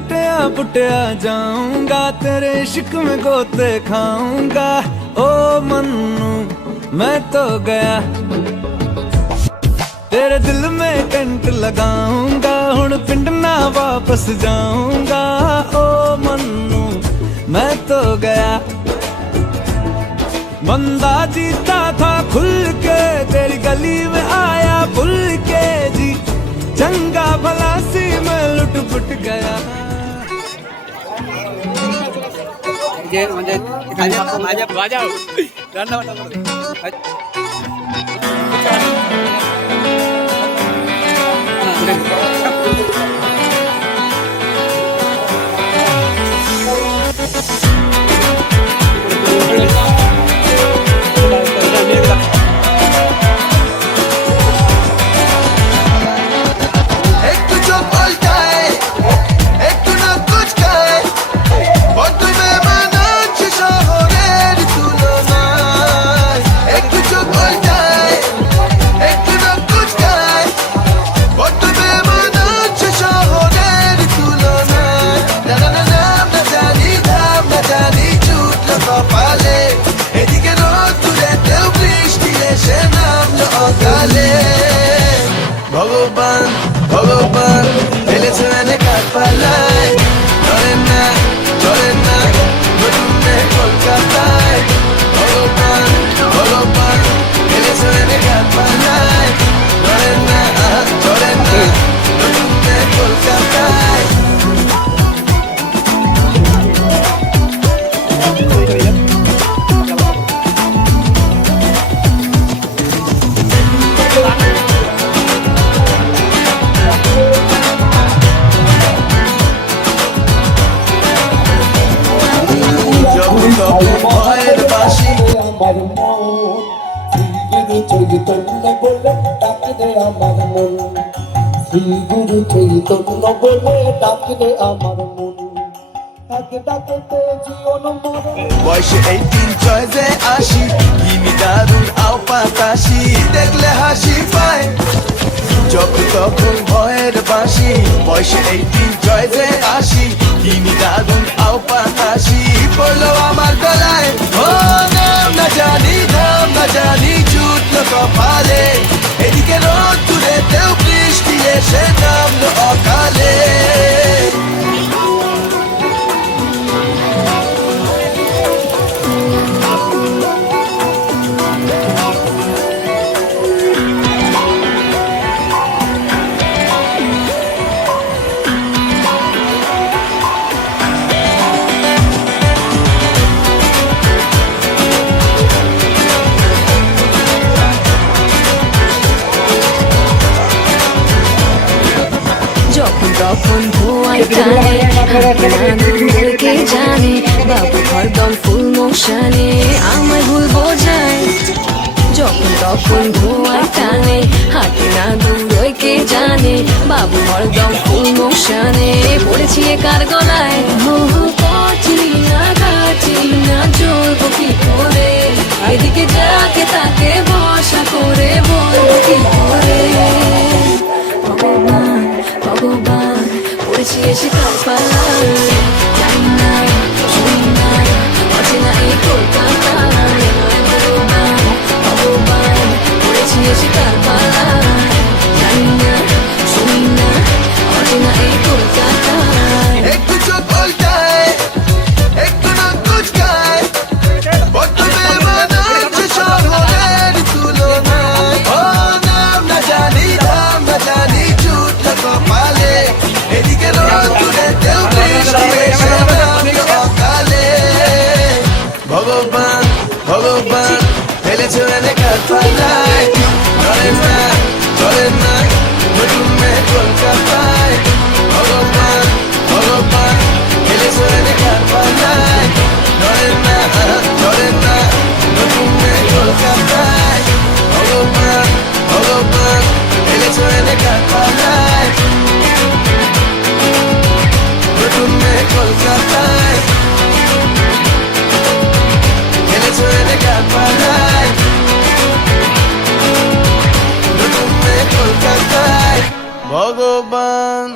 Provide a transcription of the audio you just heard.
लुटिया पुटिया जाऊंगा, तेरे इश्क में गोते खाऊंगा। ओ मन्नू मैं तो गया, तेरे दिल में कंट लगाऊंगा, हुण पिंड ना वापस जाऊंगा। ओ मन्नू मैं तो गया, बंदा जीता था खुल के, तेरी गली में आया भूल के जी, चंगा भला सी मैं लुट पुट गया। ভগবান ভগবান ফেলেছে এনে কাঠ পালায়, চলে না নতুন কলকাতায়। ভগবান ভগবান ফেলেছে এনে কাঠ পালায়, চলে না নতুন কলকাতায়। ভয়ের বাসি আমার মন শ্রী গুরু চৈতন্য বলে ডাক দে আমার মন, শ্রী গুরু চৈতন্য বলে ডাক দে আমার মন, ডাকে ডাকতে জীবন মরণ। বয়সে 18 চয়েসে আসি, কিমি দারুণ আও পাতাসি, দেখলে হাসি পায় যখন তখন ভয়ের বাসি। বয়সে 18 চয়েসে আসি, কিমি দারুণ আও পাতাসি, পড়লো আমার গলায় ও নাম না জানি, নাম না জানি জুটলো কপালে। এদিকে রোদ দূরেতেও বৃষ্টি এসে নামলো অকালে। তখন ধোঁয়ায় টানে কে জানে, বাবু হরদম ফুল মোশানে আমায় ভুল বোঝায়। যখন তখন ধোঁয়ায় টানে, হাঁটে না দূরই কে জানে, বাবু হরদম ফুল মোশানে পড়েছি কার গলায়। কাটি না জ্বলবো কি করে, এদিকে যাকে তাকে বসা করে বলবো কি করে। ভগবান ভগবান পড়েছি এসে কাল পালায়, জানি না শুনি না অচেনা এই কলকাতায়। ভগবান ভগবান পড়েছি এসে কাল পালায়, জানি না শুনি না অচেনা এই কলকাতায়। একটু চোখ উল্টায়, একটু নাক কুচকায়, বড্ড বেমানাচ্ছে শহরের তুলনায়। ও নাম না জানি, নাম না জানি জুটলো কপালে। এদিকে রোদ দূরেতেও বৃষ্টি এসে নামলো অকালে। ভগবান ভগবান ফেলেছে এনে কাঠ পালায়, চলে না নতুন কলকাতায়। ভগবান ভগবান ফেলেছে এনে কাঠ পালায়, চলে না নতুন কলকাতায়। ভগবান ভগবান ফেলেছে এনে কাঠ পালায়, নতুন কলকাতায়। ফেলেছে এনে কাঠ পালায়, নতুন কলকাতায়। ভগবান